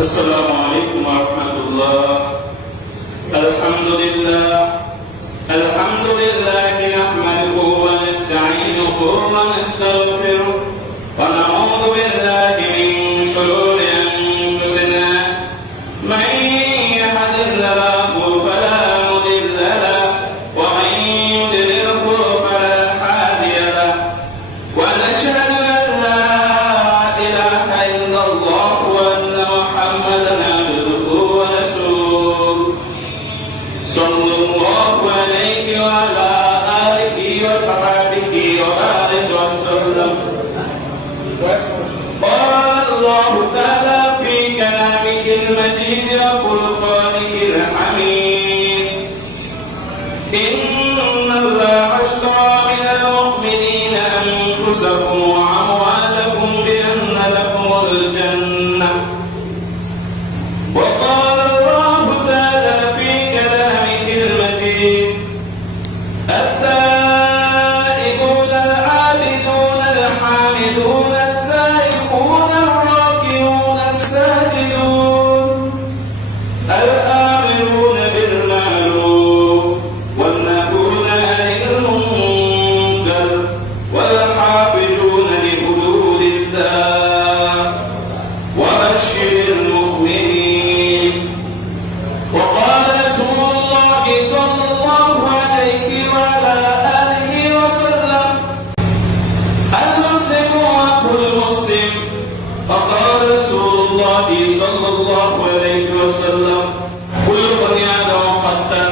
السلام عليكم ورحمة الله. الحمد لله نحمده ونستعينه ونستغفره ونعوذ بالله من شرور أنفسنا من يهد الله فلا مضل له ومن يضلله فلا هادي له ونشهد أن لا إله إلا الله وأن محمدا عبده ورسوله صلى الله عليه وعلى آله وصحبه وبارك وسلم. قال الله تعالى في كلامه المجيد وفرقانه الحميد: إن الله اشترى من المؤمنين أنفسهم وأموالهم بأن لهم الجنة. وقال الله تعالى في كلامه المجيد: التائبون العابدون الحامدون السائحون الراكعون الساجدون الآمرون بالمعروف والناهون عن المنكر والحافظون لحدود الله وبشر المؤمنين. وقال رسول الله صلى الله عليه وعلى آله وسلم: المسلم أخو المسلم. وقال رسول الله صلى الله عليه وسلم: كل بني آدم خطأ.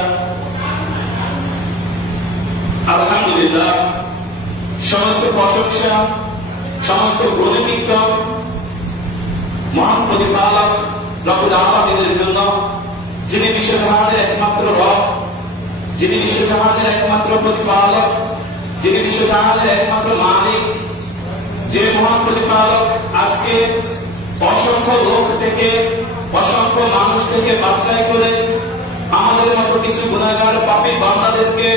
আলহামদুলিল্লাহ, সমস্ত প্রশংসা, সমস্ত গুণকীর্তন মহান প্রতিপালক রব্বুল আলামিনের জন্য, যিনি বিশ্বজাহানের একমাত্র রব, যিনি বিশ্বজাহানের একমাত্র প্রতিপালক, যিনি বিশ্বজাহানের একমাত্র মালিক, যে মহান প্রতিপালক আজকে অসংখ্য লোক থেকে, অসংখ্য মানুষ থেকে বাছাই করে আমাদের মতো কিছু গুনাহগার পাপী বান্দাদেরকে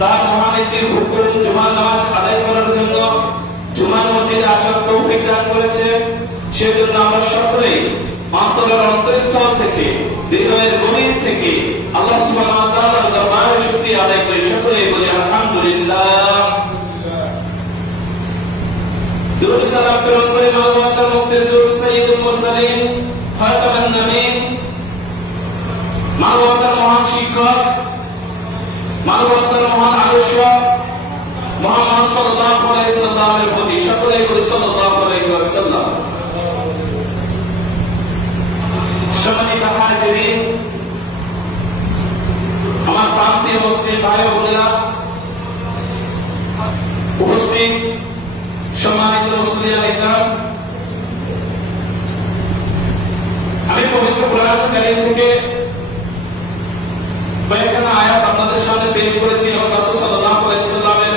তার মহানীতির হুকুম জুমার নামাজ আদায় করার জন্য জুমার মসজিদে আসার তৌফিক দান করেছে। সেজন্য আমরা সকলেই অন্তরের অন্তঃস্থল থেকে, হৃদয়ের গভীর থেকে আল্লাহ সুবহানাহু ওয়া তাআলার দরবারে শুকরিয়া আদায় করি। সকলেই বলি আলহামদুলিল্লাহ। দুরূদ সালাম প্রেরণ করে মানবতার মুক্তিদূত সাইয়্যিদুল মুরসালিন খাতামুন নবীন, মানবতার মহান শিক্ষক, মানবতার মহান আদর্শ মুহাম্মদ সাল্লাল্লাহু আলাইহি ওয়াসাল্লামের প্রতি সকলেই বলি সাল্লাল্লাহু আলাইহি ওয়াসাল্লাম। সম্মানিত হাজিরিন, আমার প্রান্তীয় মুসলিম ভাই ও বোনেরা, উপস্থিত সম্মানিত মুসলিয়ান ইকরাম, আমি পবিত্র কোরআনুল কারীম থেকে কয়েকখানা আয়াত আপনাদের সামনে পেশ করেছি এবং রাসূল সাল্লাল্লাহু আলাইহি ওয়াসাল্লামের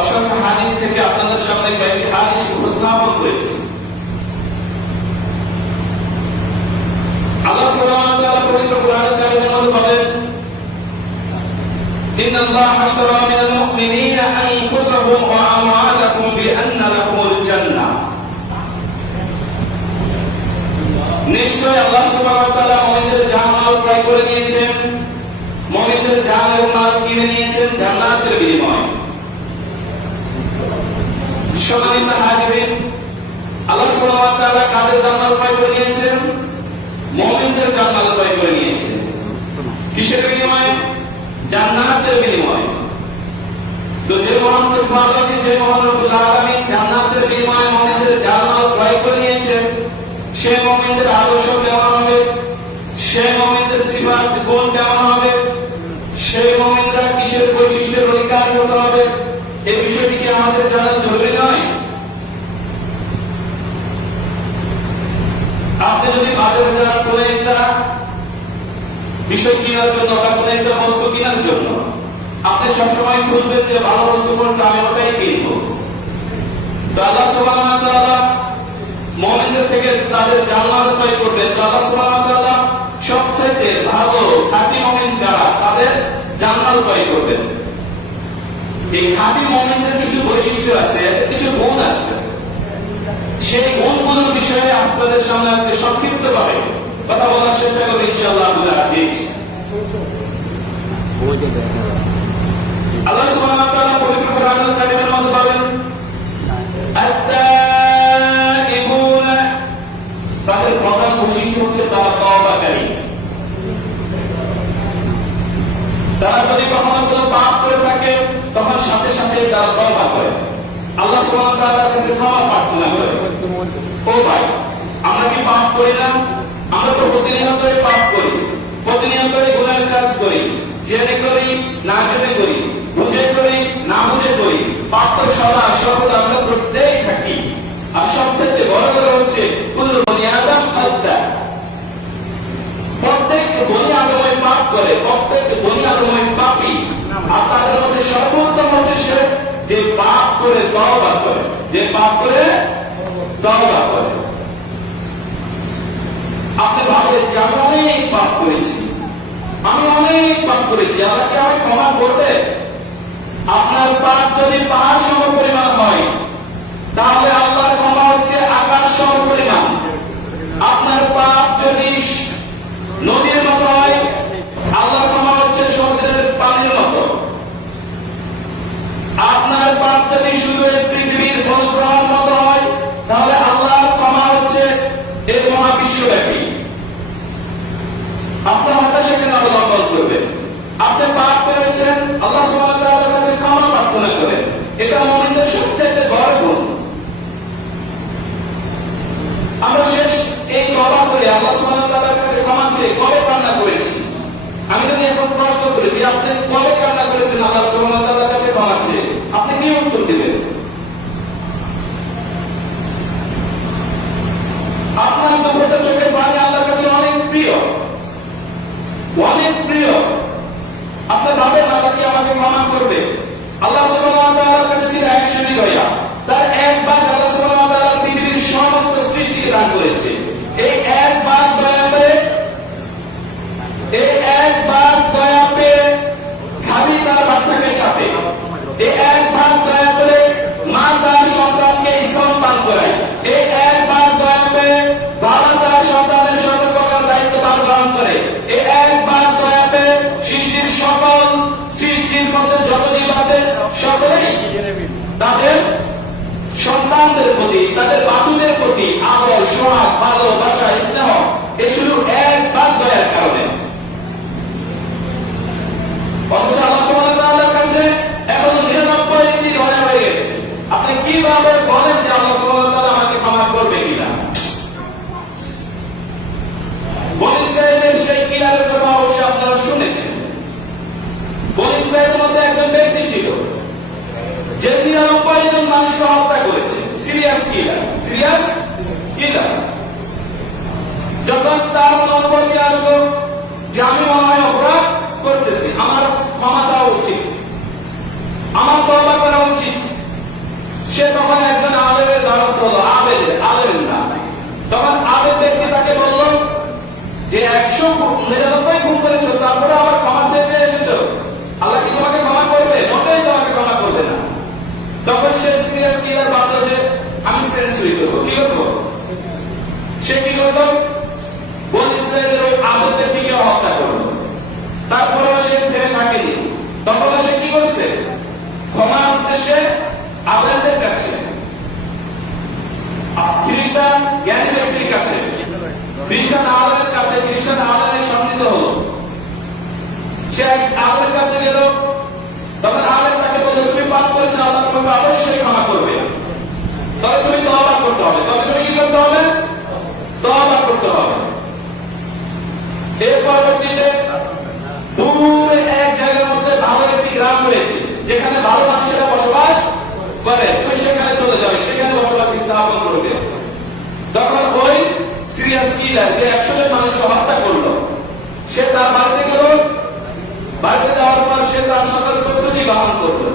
অসংখ্য হাদিস থেকে আপনাদের সামনে কয়েকটি হাদিস উপস্থাপন করেছি। আল্লাহ সুবহানাহু ওয়া তাআলা পবিত্র কোরআনুল কারীমের মধ্যে বলেন: ইন্নাল্লাহা আশতারা মিনাল মুমিনিনা আনফুসাহুম ওয়া আমওয়ালাহুম বিআন্না লাহুমুল জান্নাহ। নিশ্চয় আল্লাহ সুবহানাহু ওয়া তাআলা মুমিনদের জান মাল ক্রয় করে নিয়েছেন, মুমিনদের জান এবং মাল কিনে নিয়েছেন জান্নাতের বিনিময়ে। সম্মানিত হাজিরিন, আল্লাহ সুবহানাহু ওয়া তাআলা কাদের জান মাল ক্রয় করে নিয়েছেন? মুমিনদের জান মাল ক্রয় করে নিয়েছেন। কিসের বিনিময়ে? জান্নাতের বিনিময়ে। তো যে মহান প্রতিপালক, যে মহান রব্বুল আলামিন জান্নাতের বিনিময়ে মুমিনদের জান মাল ক্রয় করে নিয়েছেন, সে মুমিনদের আদর্শ কেমন হবে, সে মুমিনদের সিফাত গুণ কেমন হবে, সে মুমিনরা কিসের বৈশিষ্ট্যের অধিকারী হতে হবে, এই বিষয়টি কি আমাদের জানা জরুরি নয়? আপনি যদি বাজারে যান কোনো একটা বিষয় কেনার জন্য বা কোনো একটা বস্তু কেনার জন্য, আপনি সবসময় খুঁজবেন যে ভালো বস্তু কোনটা, আমি ওটাই কিনবো। তো আল্লাহ সুবহানাহু ওয়া তাআলা মুমিনদের থেকে তাদের জান্নাত ক্রয় করবেন। আল্লাহ সুবহানাহু ওয়া তাআলা সবথেকে ভালো খাঁটি মুমিন যারা, তাদের জান্নাত ক্রয় করবেন। এই খাঁটি মুমিনদের কিছু বৈশিষ্ট্য আছে, কিছু গুণ আছে। সেই গুণগুলোর বিষয়ে আপনাদের সামনে আজকে সংক্ষিপ্তভাবে কথা বলার চেষ্টা করবো ইনশাআল্লাহ। আল্লাহ সুবহানাহু ওয়া তাআলা পবিত্র কোরআনুল কারীমের মধ্যে বলেন, আত-তাইবুনা, তাদের প্রধান বৈশিষ্ট্য হচ্ছে তারা তওবাকারী। তারা যদি কখনো কোনো পাপ করে থাকে তখন সাথে সাথে তারা তওবা করে, আল্লাহ সুবহানাহু ওয়া তাআলার কাছে ক্ষমা প্রার্থনা করে। ও ভাই, আমরা কি পাপ করি না? আমরা তো প্রতিনিয়তই পাপ করি, প্রতিনিয়তই গুনাহের কাজ করি, জেনে করি না জেনে করি, বুঝে করি না বুঝে করি। পাপ তো সর্বদা আমরা করতেই থাকি। আর সবচেয়ে বড় কথা হচ্ছে কুল্লু বনি আদম খাতা, প্রত্যেক বনি আদমই পাপ করে, প্রত্যেক বনি আদমই পাপী। আর তাদের মধ্যে সর্বোত্তম হচ্ছে সে যে পাপ করে তওবা করে, যে পাপ করে তওবা করে। আপনি ভাবেন যে আমি অনেক পাপ করেছি, আমি অনেক পাপ করেছি, আল্লাহ কি আমাকে ক্ষমা করবে? আপনার পাপ যদি পাহাড় সম পরিমাণ হয় তাহলে আল্লাহর ক্ষমা হচ্ছে আকাশ সম পরিমাণ। আপনার পাপ যদি নদীর মতো হয় আল্লাহর ক্ষমা হচ্ছে সমুদ্রের পানির মতো। আপনার পাপ যদি শুধু পৃথিবীর অনুগ্রহের মতো হয় তাহলে আল্লাহর ক্ষমা হচ্ছে এই মহাবিশ্বব্যাপী। আপনার হতাশা কেন অবলম্বন করবেন? আপনি পাপ করেছেন, আল্লাহ সুবহানাহু ওয়া তাআলার কাছে ক্ষমা প্রার্থনা করেন, এটা মুমিনদের সবচেয়ে বড় গুণ। আমরা শেষ এই তওবা করে আল্লাহ সুবহানাহু ওয়া তাআলার কাছে ক্ষমা চেয়ে কবে কান্না করেছি? আমি যদি এখন প্রশ্ন করি যে আপনি কবে কান্না করেছেন আল্লাহ সুবহানাহু ওয়া তাআলার কাছে ক্ষমা চেয়ে, আপনি কি উত্তর দিবেন? আপনার দুটো চোখের পানি আল্লাহর কাছে অনেক প্রিয়, অনেক প্রিয়। আপনি ভাবেন আল্লাহ কি আমাকে ক্ষমা করবে? আল্লাহ সুবহানাহু ওয়া তাআলার কাছে ছিল একশোটি দয়া, তার একবার আল্লাহ সুবহানাহু ওয়া তাআলা পৃথিবীর সমস্ত সৃষ্টিকে দান করেছে। এই একবার দয়া পেয়ে, এই একবার দয়া পেয়ে খালি তার বাচ্চাকে চাপে, এই একবার দয়া করে মা তার সন্তানকে স্তনপান করায়, এই একবার দয়া পেয়ে বাবা তার সন্তানের সর্বপ্রকার দায়িত্ব পালন করে, এই একবার দয়া পেয়ে সৃষ্টির সকল সৃষ্টির মধ্যে যত জীব আছে সকলেই তাদের সন্তানদের প্রতি, তাদের বাচ্চাদের প্রতি আদর, সোহাগ, ভালোবাসা, স্নেহ, এ শুধু একবার দয়ার কারণে। অথচ আল্লাহ সুবহানাহু ওয়া তাআলার কাছে এখন 99টি দয়া হয়ে গেছে। আপনি কিভাবে বলেন যে আল্লাহ সুবহানাহু ওয়া তাআলা আমাকে ক্ষমা করবে কিনা? বনী ইসরাঈলের সেই কিলারের কথা অবশ্যই আপনারা শুনেছেন। বনী ইসরাঈলের মধ্যে একজন ব্যক্তি ছিল যে 99 জন মানুষকে হত্যা করেছে, সিরিয়াস কিলার। যখন তার অনুভূতি আসলো যে আমি মনে হয় অপরাধ করতেছি, আমার ক্ষমা চাওয়া উচিত, আমার তওবা করা উচিত, সে তখন একজন আলেমের দ্বারস্থ হলো। আলেম না, তখন আলেম ব্যক্তি তাকে বলল যে 199 গুণ করেছো, তারপরে আবার ক্ষমা চেয়ে এসেছো, আল্লাহ কি তোমাকে ক্ষমা করবে? মোটেই তোমাকে ক্ষমা করবে না। তখন সে সিরিয়াস কিলার ভাবলো যে আমি সেঞ্চুরি করবো। কি করবো? সে কি করলো? বনী ইসরাঈলের ওই আলেম ব্যক্তিকে হত্যা করলো। তারপরে সে থেমে থাকেনি, তখন সে কি করছে? ক্ষমার উদ্দেশ্যে আলেমদের কাছে, খ্রিস্টান জ্ঞানী ব্যক্তির কাছে, খ্রিস্টান আলেমের কাছে, খ্রিস্টান আলেমের সম্মিলিত হলো। সে আলেমের কাছে গেল, তখন আলেম তাকে বলল তুমি পাপ করেছো, আল্লাহ তোমাকে অবশ্যই ক্ষমা করবে, তবে তুমি তওবা করতে হবে। তবে তুমি কি করতে হবে? তওবা করতে হবে। এর পরবর্তীতে দূরে এক জায়গার মধ্যে ভালো একটি গ্রাম রয়েছে যেখানে ভালো মানুষেরা বসবাস করে, তুমি সেখানে চলে যাবে, সেখানে বসবাস স্থাপন করবে। তখন ওই সিরিয়াস কিলার যে 100 জন মানুষকে হত্যা করলো, সে তার বাড়িতে গেল। বাড়িতে যাওয়ার পর সে তার সকল প্রস্তুতি গ্রহণ করলো,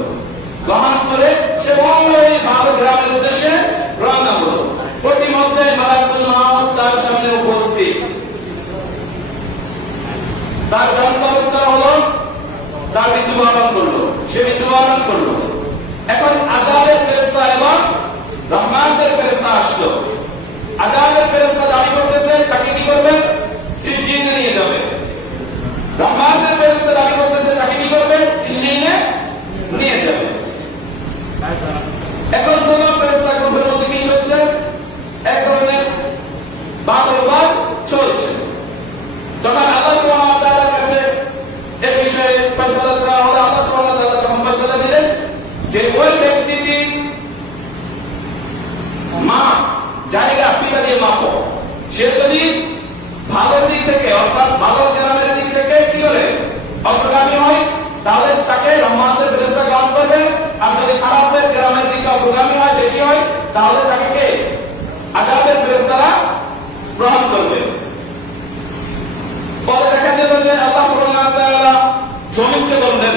গ্রহণ করে সে ওই ভালো গ্রামের উদ্দেশ্যে রওনা হলো। প্রতিমধ্যে মালাকুল মউত তার সামনে উপস্থিত। তার গন্তব্যস্থ হলো, তার মৃত্যুবরণ করলো, সে মৃত্যুবরণ করলো। এখন আযাবের ফেরেশতা এবং রহমানের ফেরেশতা আসলো। আযাবের ফেরেশতা দাবি করতেছে তাকে কি করবে? বারবার চলছে। তখন আল্লাহ সুবহানাহু ওয়া তাআলার কাছে এই বিষয়ে ফয়সালা চাওয়া হলো। আল্লাহ সুবহানাহু ওয়া তাআলা তখন ফয়সালা দিলেন যে ওই ব্যক্তিটি জায়গা পিতা দিয়ে মাপো, সে যদি ভালো দিক থেকে অর্থাৎ ভালো গ্রামের দিক থেকে কি করে অগ্রগামী হয়, তাহলে তাকে রহমতের ফেরেশতা গ্রহণ করবে। আর যদি খারাপের গ্রামের দিকে অগ্রগামী হয়, বেশি হয়, তাহলে তাকে কে আযাবের ফেরেশতারা গ্রহণ করবে। পরে দেখা গেল যে আল্লাহ সুবহানাহু ওয়া তাআলা জমিনকে বললেন,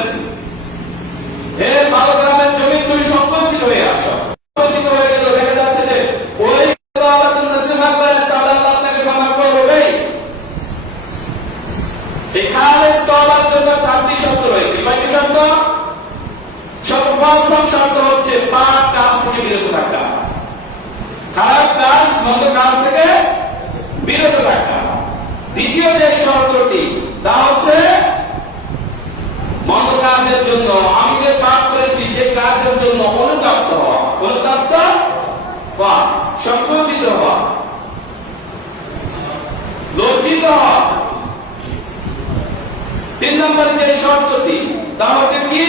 হে ভালো গ্রামের জমিন, তুমি সংকুচিত হয়ে আসো। সংকুচিত হয়ে গেল, দেখা যাচ্ছে যে ওই আল্লাহর নসিহত করেন, তাহলে আল্লাহ আপনাকে ক্ষমা করবে। এখানে তওবার জন্য 4টি শর্ত রয়েছে। কয়টি শর্ত? সর্বপ্রথম শর্ত হচ্ছে পাপ কাজ থেকে বিরত থাকা, খারাপ কাজ মন্দ কাজ থেকে বিরত থাকা। দ্বিতীয় যে শর্তটি তা হচ্ছে মন্দ কাজের জন্য, আমি যে পাপ করেছি সেই কাজের জন্য অনুতপ্ত হওয়া, অনুতপ্ত হওয়া, সংকুচিত হওয়া, লজ্জিত হওয়া। 3 নম্বর যে শর্তটি তা হচ্ছে কি,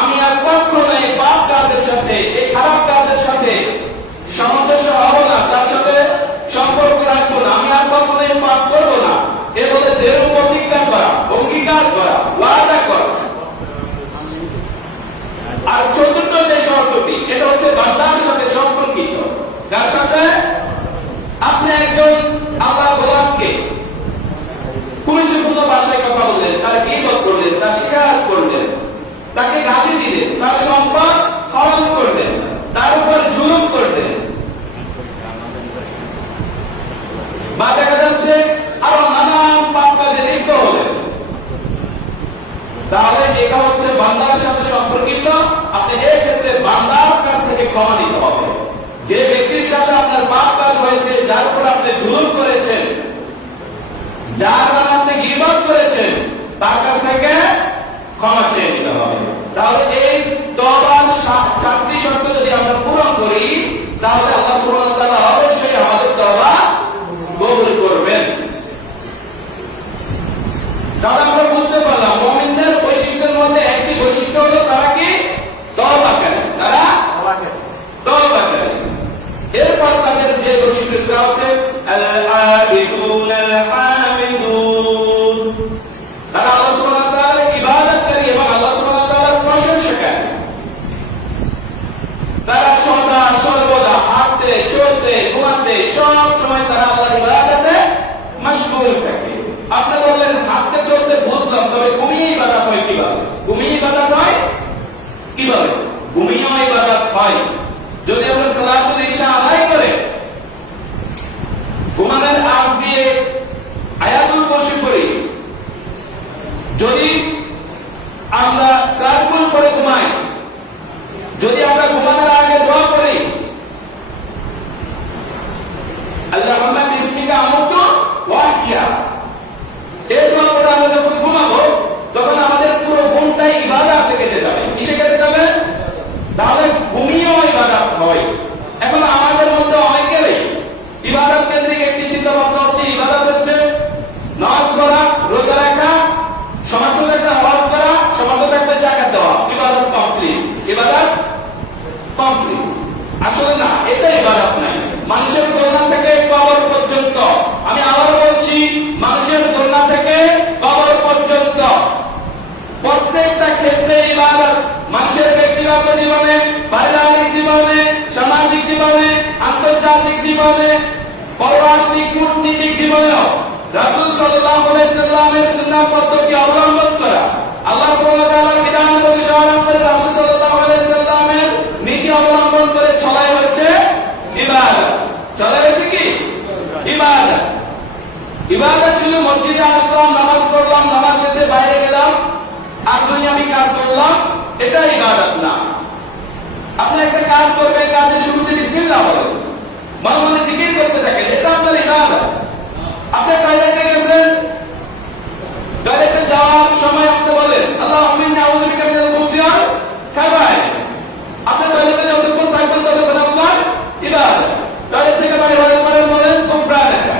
আমি আর কখনো এই পাপ কাজের সাথে, এই খারাপ কাজের সাথে সামঞ্জস্য হব না, তার সাথে সম্পর্ক রাখবো না, আমি আর কখনো এই পাপ করবো না, এ বলে দৃঢ় প্রতিজ্ঞা করা, অঙ্গীকার করা, ওয়াদা করা। আর চতুর্থ যে শর্তটি, এটা হচ্ছে বান্দার সাথে সম্পর্কিত। কার সাথে? আপনি একজন আল্লাহ গোলামকে কুরুচিপূর্ণ ভাষায় কথা বললেন, তার গীবত করলেন, তার শিকার করলেন, তাকে গালি দিলেন, তার সম্পদ হরণ করলেন, তার উপর জুলুম করলেন, বা দেখা যাচ্ছে আরো নানান পাপ কাজে লিপ্ত হলেন, তাহলে এটা হচ্ছে বান্দার সাথে সম্পর্কিত। আপনি এই ক্ষেত্রে বান্দার কাছ থেকে ক্ষমা নিতে হবে। যে ব্যক্তির সাথে আপনার পাপ কাজ হয়েছে, যার উপর আপনি জুলুম করেছেন, যার নামে আপনি গীবত করেছেন, তার কাছ থেকে ক্ষমা চেয়ে নিতে হবে। তাহলে এই তওবার 4টি শর্ত যদি আমরা পূরণ করি, তাহলে আল্লাহ সুবহানাহু ওয়া তাআলা অবশ্যই আমাদের তওবা কবুল করবেন। তাহলে আমরা বুঝতে পারলাম মুমিনদের বৈশিষ্ট্যের মধ্যে একটি বৈশিষ্ট্য হলো তারা কি তওবা করে, তারা তওবা করে। এরপর তাদের যে বৈশিষ্ট্যটা হচ্ছে আল-আবিদুন আল-হামিদুন, তারা আল্লাহ সুবহানাহু ওয়া তাআলার ইবাদতকারী এবং আল্লাহ সুবহানাহু ওয়া তাআলার প্রশংসাকারী। তারা সদা সর্বদা হাঁটতে, চলতে, ঘুমাতে সব সময় তারা আল্লাহর ইবাদতে মশগুল থাকে। আপনি বললেন হাঁটতে চলতে বুঝলাম, তবে ঘুমিয়ে ইবাদত হয় কিভাবে? ঘুমিয়ে ইবাদত হয় কিভাবে? ঘুমিয়ে ইবাদত হয় যদি আমরা সালাতুল ইশা আদায় করে ঘুমানোর আগ দিয়ে আয়াতুল কুরসি পড়ি, যদি আমরা সারকুল করে ঘুমাই, যদি আমরা ঘুমানোর আগে দোয়া করি আল্লাহুম্মা বিসমিকা আমুতু ওয়া আহইয়া, এই দোয়া করে আমরা যখন ঘুমাবো তখন আমাদের পুরো ঘুমটাই ইবাদতে কেটে যাবে। কিসে কেটে যাবে? তাহলে ঘুমিয়েও ইবাদত হয়। এখন আমাদের মধ্যে অনেকেরই ইবাদত কেন্দ্রিক একটি চিন্তা ভাবনা হচ্ছে, ইবাদত হচ্ছে নামাজ পড়া, রোজা রাখা, সমাজে একটা আওয়াজ করা, সমাজে একটা জাকাত দেওয়া, ইবাদত কমপ্লিট, ইবাদত কমপ্লিট। আসলে না, এটা ইবাদত নাই। মানুষের দোলনা থেকে কবর পর্যন্ত, আমি আবারও বলছি, মানুষের দোলনা থেকে কবর পর্যন্ত প্রত্যেকটা ক্ষেত্রে ইবাদত। মানুষের ব্যক্তিগত জীবনে, পারিবারিক জীবনে, সামাজিক জীবনে, আন্তর্জাতিক জীবনে, পররাষ্ট্রিক কূটনীতিক জীবনেও রাসূল সাল্লাল্লাহু আলাইহি সাল্লামের সুন্নাহ পদ্ধতি অবলম্বন করা, আল্লাহ সুবহানাহু ওয়া তাআলার বিধানের অনুসরণ করে রাসূল সাল্লাল্লাহু আলাইহি সাল্লামের নীতি অবলম্বন করে চলাই হচ্ছে ইবাদত। চলাই হচ্ছে কি? ইবাদত। ইবাদত ছিল মসজিদে আসলাম, নামাজ পড়লাম, নামাজ শেষে বাইরে গেলাম, আর দুনিয়াবি কাজ করলাম, এটা ইবাদত না। আপনি একটা কাজ করবেন, কাজের শুরুতে বিসমিল্লাহ বলেন, মনে মনে জিকির করতে থাকেন, এটা আপনার ইবাদত। আপনি টয়লেটে গেছেন, টয়লেটে যাওয়ার সময় আপনি বলেন আল্লাহুম্মা ইন্নী আউযু বিকা মিনাল খুবুসি ওয়াল খাবায়েস। আপনি টয়লেটে যতক্ষণ থাকবেন ততক্ষণ আপনার ইবাদত। টয়লেট থেকে বাইরে হওয়ার পরে বলেন গুফরানাকা,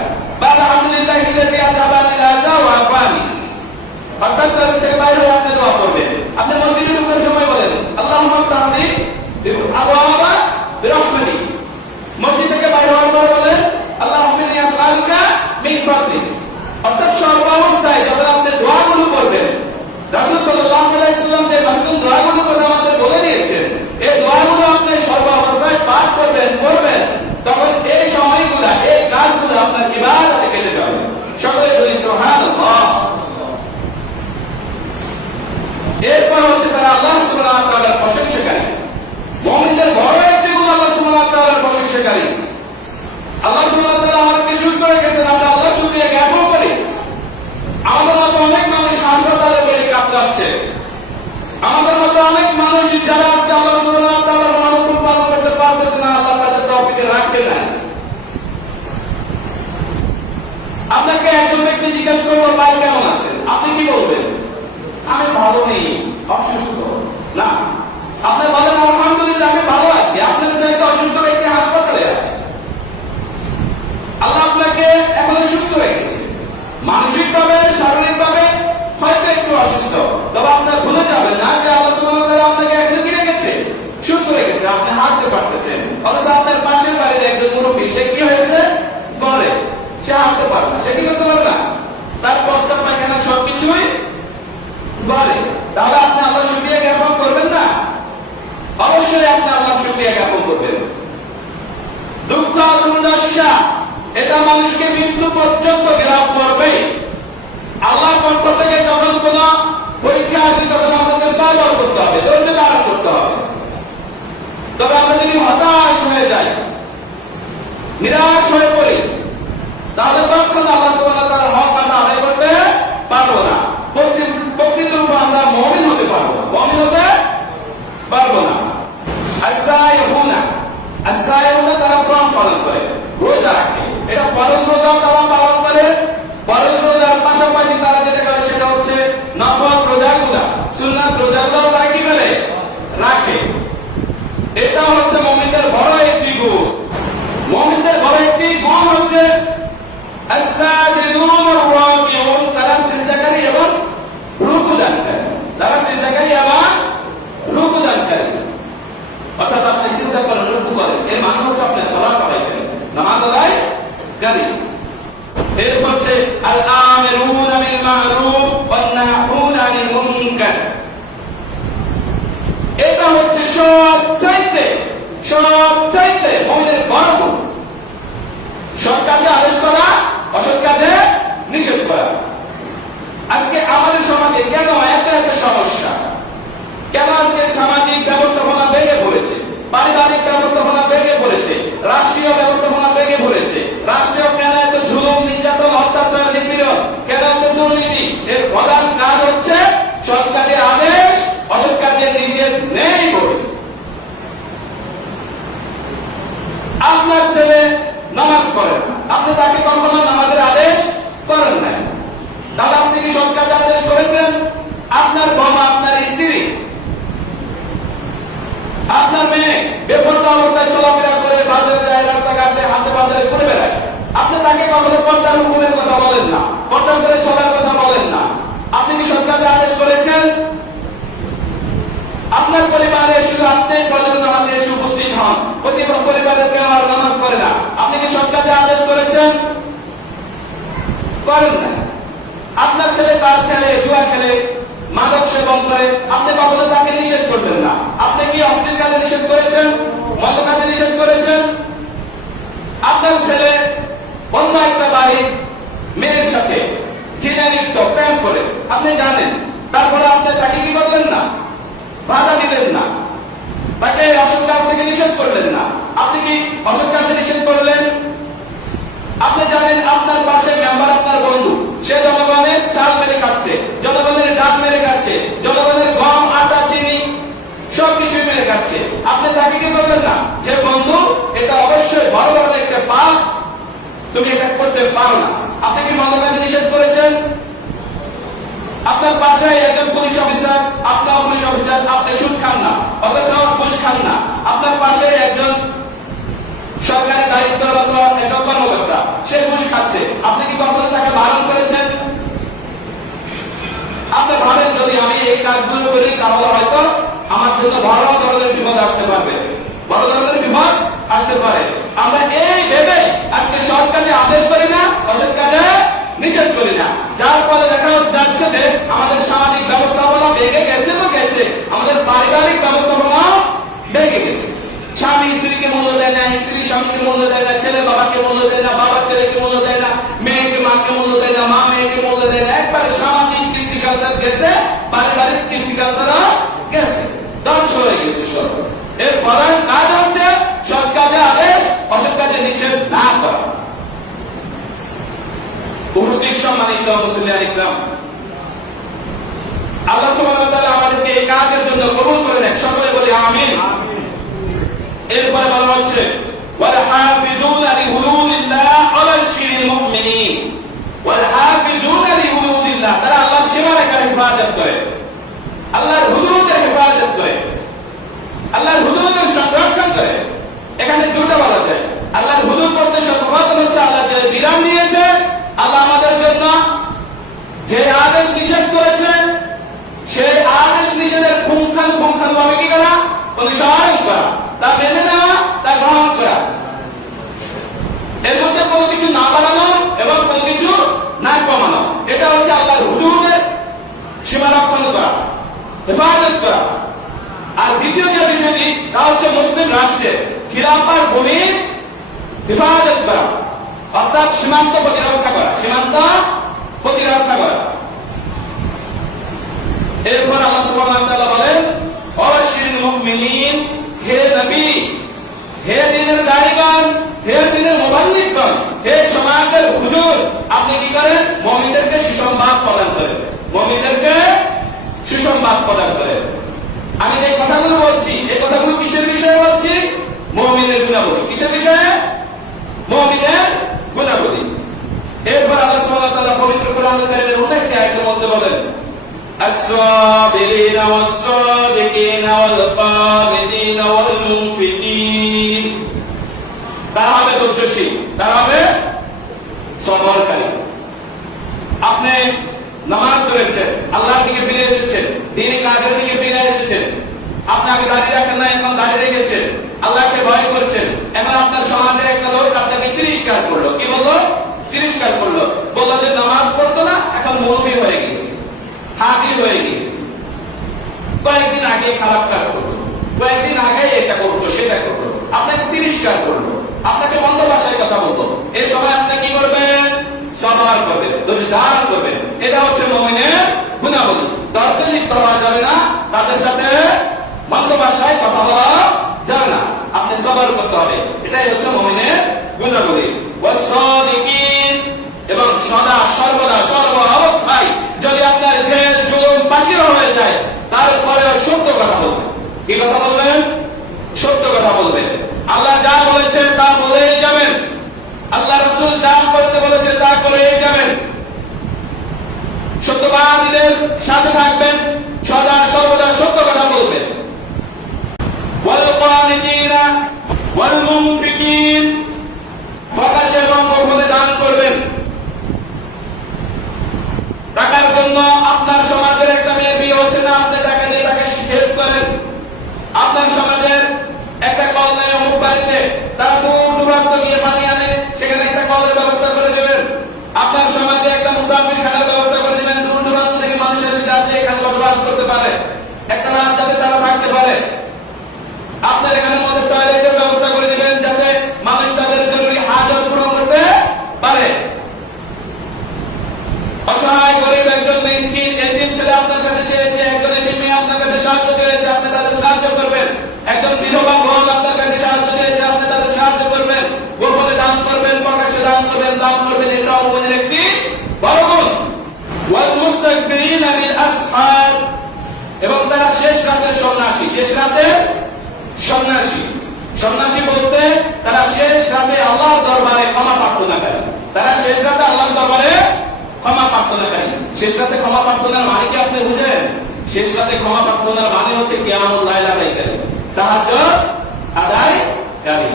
আবওয়াবা বিরহমাতি, মসজিদ থেকে বাইরে হওয়ার পর বলেন আল্লাহুম্মা ইন্নী আসআলুকা মিন ফাদলিক। অর্থাৎ সর্বাবস্থায় যখন আপনি দোয়াগুলো করবেন, রাসূল সাল্লাল্লাহু আলাইহি ওয়াসাল্লাম যে মাসনুন দোয়াগুলো কথা আমাদের বলে দিয়েছেন, এই দোয়াগুলো আপনি সর্বাবস্থায় পাঠ করবেন তখন এই সময়গুলো, এই কাজগুলো আপনার ইবাদতে কেটে যাবে। সকলে বলি সুবহানাল্লাহ। এরপর হচ্ছে তারা আল্লাহ সুবহানাহু ওয়া তাআলার প্রশংসাকারী। মুমিনদের বড় একটি গুণ আল্লাহ সুবহানাহু ওয়া তাআলার প্রশংসাকারী। আল্লাহ সুবহানাহু ওয়া তাআলা আমাদেরকে সুস্থ রেখেছেন, আমরা আল্লাহর শুকরিয়া জ্ঞাপন করি। আমাদের মতো অনেক মানুষ হাসপাতালে বেড়ে কাঁপছে, আমাদের মতো অনেক মানুষ যারা আজকে আল্লাহ সুবহানাহু ওয়া তাআলার মানবতা পালন করতে পারতেছে না, আল্লাহ তাদের তৌফিকে রাখতে নাই। আপনাকে একজন ব্যক্তি জিজ্ঞাসা করলো ভাই কেমন আছেন, আপনি কি বলবেন? আমি ভালো নেই, অসুস্থ। না, আপনি বলেন আলহামদুলিল্লাহ আমি ভালো আছি। আপনার চাইতে অসুস্থ ব্যক্তি হাসপাতালে আছে। আল্লাহ আপনাকে এখনো সুস্থ রেখেছে, মানসিকভাবে শারীরিকভাবে হয়তো একটু অসুস্থ, তবে আপনার ভুলে যাবেন না যে আল্লাহ সুবহানাহু ওয়া তাআলা আপনাকে এখনো কি রেখেছে? সুস্থ রেখেছে। আপনি হাঁটতে পারতেছেন, অথচ আপনার পাশের বাড়ির একজন মুরব্বী, সে কি হয়েছে? করে সে হাঁটতে পারে না, সে কি করতে পারে না, তার প্রস্রাব পায়খানা সবকিছুই করে। তাহলে আপনি আল্লাহর শুকরিয়া জ্ঞাপন করবেন না? অবশ্যই আপনি আল্লাহর শুকরিয়া জ্ঞাপন করবেন। দুঃখ দুর্দশা এটা মানুষকে মৃত্যু পর্যন্ত গ্রাস করবে। আল্লাহর পক্ষ থেকে যখন কোন পরীক্ষা আসে তখন আমাদেরকে সবর করতে হবে, ধৈর্য ধারণ করতে হবে। তবে আমরা যদি হতাশ হয়ে যাই, নিরাশ হয়ে পড়ি, তাহলে তখন আল্লাহ সুবহানাহু ওয়া তাআলার হক আমরা আদায় করতে পারবো না। প্রকৃত রূপে আমরা মুমিন হতে পারবো, মুমিন হতে পারবো না। আস-সাইয়ুনা তারা শ্রম পালন করে, রোজা রাখে। এটা ফরজ রোজা তারা পালন করে। ফরজ রোজার পাশাপাশি তারা যেটা করে সেটা হচ্ছে নফল রোজাগুলো, সুন্নাত রোজাগুলো তারা কি করে? রাখে। এটা হচ্ছে মুমিনদের বড় একটি গুণ। মুমিনদের বড় একটি গুণ হচ্ছে আস-সাজিদুন ওয়ার-রাকিউন, তারা সিজদাকারী এবং রুকুদানকারী। তারা সিজদাকারী এবং রুকুদানকারী। অর্থাৎ আপনি সিজদা করেন, রুকু করেন, এর মানে হচ্ছে আপনি সালাত আদায় করেন, নামাজ আদায় করেন। এরপর হচ্ছে আল-আমিরুনা বিল মা'রুফ ওয়ান-নাহুনা আনিল মুনকার। এটা হচ্ছে সবচাইতে মুমিনের বড় গুণ। সৎ কাজে আদেশ করা, অসৎ কাজে নিষেধ করা। আজকে আমাদের সমাজে কেন একটা সমস্যা? কেন আজকে সামাজিক ব্যবস্থাপনা ভেঙে পড়েছে, পারিবারিক ব্যবস্থাপনা ভেঙে পড়েছে, রাষ্ট্রীয় ব্যবস্থাপনা ভেঙে পড়েছে? রাষ্ট্রীয় কেন এত জুলুম, নির্যাতন, অত্যাচার, নিপীড়ন, কেন এত দুর্নীতি? এর প্রধান কাজ হচ্ছে সৎ কাজের আদেশ, অসৎ কাজের নিষেধ নেই বলে। আপনার ছেলে নামাজ পড়ে না, আপনি তাকে কখনো নামাজের আদেশ করেন নাই, তাহলে আপনি কি সৎ কাজের আদেশ করেছেন? আপনার বাবা, আপনার স্ত্রী, আপনার মেয়ে বেপরোয়া অবস্থায় চলাফেরা করে বাজারে যায়, রাস্তাঘাটে হাঁটে বাজারে ঘুরে বেড়ায়, আপনি তাকে কখনো পর্দার হুকুমের কথা বলেন না, পর্দা করে চলার কথা বলেন না। আপনি কি সৎ কাজের আদেশ করেছেন? আপনার পরিবারে শুধু আপনি ফজর নামাজে এসে উপস্থিত হন, পরিবারের কেউ আর নামাজ পড়ে না, আপনি কি সৎ কাজের আদেশ করেছেন? করেন না। আপনার ছেলে তাস খেলে, জুয়া খেলে, মাদক সেবন করে, আপনি কখনো তাকে নিষেধ করবেন না। আপনি কি অশ্লীল কাজে নিষেধ করেছেন? মন্দ কাজে নিষেধ করেছেন? আপনার ছেলে অন্য একটা বাড়ির মেয়ের সাথে জিনালিপ্ত, প্রেম করে, আপনি জানেন, তারপরে আপনি তাকে কি করলেন না? বাধা দিলেন না, তাকে অসৎ কাজ থেকে নিষেধ করলেন না। আপনি কি অসৎ কাজে নিষেধ করলেন? আপনি জানেন আপনার পাশে মেম্বার, আপনার বন্ধু, সে জনগণের চাল মেরে খাচ্ছে, জনগণের ডাল মেরে খাচ্ছে, জনগণের গম, আটা, চিনি সবকিছু মেরে খাচ্ছে। আপনি তাকে কি করলেন না? যে বন্ধু, এটা অবশ্যই বড় বড় একটা পাপ, তুমি এটা করতে পারো না। আপনি কি মন্দ কাজে নিষেধ করেছেন? আপনার পাশে একজন পুলিশ অফিসার, আপনার পুলিশ অফিসার, আপনি সুদ খান না, অথচ ঘুষ খান না। আপনার পাশে একজন সরকারি দায়িত্বরত একটা কর্মকর্তা, সে ঘুষ খাচ্ছে, আপনি কি কখনো তাকে বারণ করেছেন? আপনি ভাবেন যদি আমি এই কাজগুলো করি তাহলে হয়তো আমার জন্য বড় ধরনের বিপদ আসতে পারবে, এগ্রিকালচার গেছে, পারিবারিক কৃষি কালচারও গেছে, ধ্বংস হয়ে গেছে সব। এর প্রধান কাজ হচ্ছে সৎ কাজে আদেশ, অসৎ কাজে নিষেধ না করা। উপস্থিত সম্মানিত মুসলিম ইকরাম, আল্লাহ সুবহানাহু ওয়া তাআলা আমাদেরকে এই কাজের জন্য কবুল করে নেন, সকলে বলি আমিন। এরপরে বলা হচ্ছে ওয়াল হাফিজুনা লিহুদুদিল্লাহ ওয়া বাশশিরিল মুমিনিন। ওয়াল হাফিজুনা লিহুদুদিল্লাহ, তারা আল্লাহর সীমারেখার হেফাজত করে, আল্লাহর হুদুদের হেফাজত করে, আল্লাহর হুদুদের সংরক্ষণ করে। এখানে দুটো বলা যায়। আল্লাহর হুদুদ বলতে সর্বপ্রথম হচ্ছে আল্লাহ যে বিধান দিয়েছে, আল্লাহ আমাদের জন্য যে আদেশ নিষেধ করেছে, সেই আদেশ নিষেধের পুঙ্খানুপুঙ্খানুভাবে কি করা, অনুসরণ করা, তা মেনে নেওয়া, তা গ্রহণ করা। এর মধ্যে কোনো কিছু না বাড়ানো এবং কোনো কিছু না কমানো, এটা হচ্ছে আল্লাহর হুদুদের সীমা রক্ষণ করা, হেফাজত করা। আর দ্বিতীয় যে বিষয়টি, তা হচ্ছে মুসলিম রাষ্ট্রের খিলাফার ভূমির হেফাজত করা, অর্থাৎ সীমান্ত প্রতিরক্ষা করা, সীমান্ত প্রতিরক্ষা করা। এরপর আল্লাহ সুবহানাহু ওয়া তাআলা বলেন ওয়াশিরিল মুমিনিন, হে নবী, হে দ্বীনের দায়ীগণ, হে দ্বীনের মুবাল্লিগগণ, হে সমাজের হুজুর, আপনি কি করেন? মুমিনদেরকে সুসংবাদ প্রদান করেন, মুমিনদেরকে সুসংবাদ প্রদান করেন। আমি যে কথাগুলো বলছি, এই কথাগুলো কিসের বিষয়ে বলছি? মুমিনের গুণাবলী। কিসের বিষয়ে? মুমিনের গুণাবলী। এরপর আল্লাহ সুবহানাহু ওয়া তাআলা পবিত্র কোরআনুল কারীমের অনেকটা আয়াতের মধ্যে বলেন الصابرين والصادقين والقانتين والمنفقين, তারা হবে ধৈর্যশীল, তারা হবে সবরকারী। আপনি নামাজ পড়েছেন, আল্লাহর দিকে ফিরে এসেছেন, দ্বীনি কাজের দিকে ফিরে এসেছেন, আপনি আগে দাঁড়িয়ে রাখেন না, এখন দাঁড়িয়ে রেখেছেন, আল্লাহকে ভয় করছেন। এখন আপনার সমাজের একটা লোক আপনাকে তিরস্কার করলো, কি বললো? তিরস্কার করলো, বললো যে নামাজ পড়তো না, এখন মৌলবী হয়ে গিয়েছে, হাজির হয়ে গিয়েছে। কয়েকদিন আগে খারাপ কাজ করলো, কয়েকদিন আগে এটা করলো, সেটা করলো, আপনাকে তিরস্কার করলো, আপনাকে মন্দ ভাষায় কথা বলতো। এই সময় আপনি কি করবেন? সবর করবেন, ধৈর্য ধারণ করবেন। এটা হচ্ছে মুমিনের গুণাবলী। তর্কে লিপ্ত হওয়া যাবে না, তাদের সাথে মন্দ ভাষায় কথা বলা যাবে না, আপনি সবর করতে হবে। এটাই হচ্ছে মুমিনের গুণাবলী। ওয়াসাদিকিন, এবং সদা সর্বদা সর্ব অবস্থায় যদি আপনার জেল জুলুম ফাঁসি হয়ে যায়, তারপরেও সত্য কথা বলবেন। কি কথা বলবেন? সত্য কথা বলবেন। আল্লাহ যা বলেছেন তা বলেই যাবেন, আল্লাহ রাসূল যা করতে বলেছেন তা করেই যাবেন। সত্যবাদীদের সাথে থাকবেন, সদা সর্বদা সত্য কথা বলবেন। ওয়াল কানিতিনা ওয়াল মুনফিকিন, প্রকাশ্যে এবং গোপনে দান করবেন। টাকার জন্য আপনার সমাজের একটা মেয়ের বিয়ে হচ্ছে না, আপনি টাকা দিয়ে তাকে হেল্প করেন। আপনার সমাজের একটা কল নেই অমুক বাড়িতে, তারা দূর দূরান্ত গিয়ে পানি আনে, সেখানে একটা কলের ব্যবস্থা করে দেবেন। আপনার সমাজে একটা মুসাফির খানার ব্যবস্থা করে দেবেন, দূর দূরান্ত থেকে মানুষ এসে যাতে এখানে বসবাস করতে পারে, একটা রাত যাতে তারা থাকতে পারে। আপনার এখানে মধ্যে টয়লেটের ব্যবস্থা করে দিবেন, যাতে মানুষ তাদের জরুরি হাজত পূরণ করতে পারে। অসহায় গরিব একজন মিসকিন এতিম ছেলে আপনার কাছে চেয়েছে, একজন এতিম মেয়ে আপনার কাছে সাহায্য চেয়েছে, আপনি তাদের সাহায্য করবেন। একজন বিধবা বোন আপনার কাছে সাহায্য চেয়েছে, আপনি তাদের সাহায্য করবেন। গোপনে দান করবেন, প্রকাশ্যে দান করবেন, দান করবেন, এটা মুমিনের একটি বড় গুণ। ওয়াল মুস্তাগফিরিনা বিল আসহার, এবং তারা শেষ রাতের সন্ন্যাসী। শেষ রাতের সন্ন্যাসী, সন্ন্যাসী বলতে তারা শেষ রাতে আল্লাহর দরবারে ক্ষমা প্রার্থনাকারী। তারা শেষ রাতে আল্লাহর দরবারে ক্ষমা প্রার্থনাকারী। শেষ রাতে ক্ষমা প্রার্থনার মানে কি আপনি বুঝেন? শেষ রাতে ক্ষমা প্রার্থনার মানে হচ্ছে কিয়ামুল লাইল আদায়কারী, তাহাজ্জুদ আদায়কারী।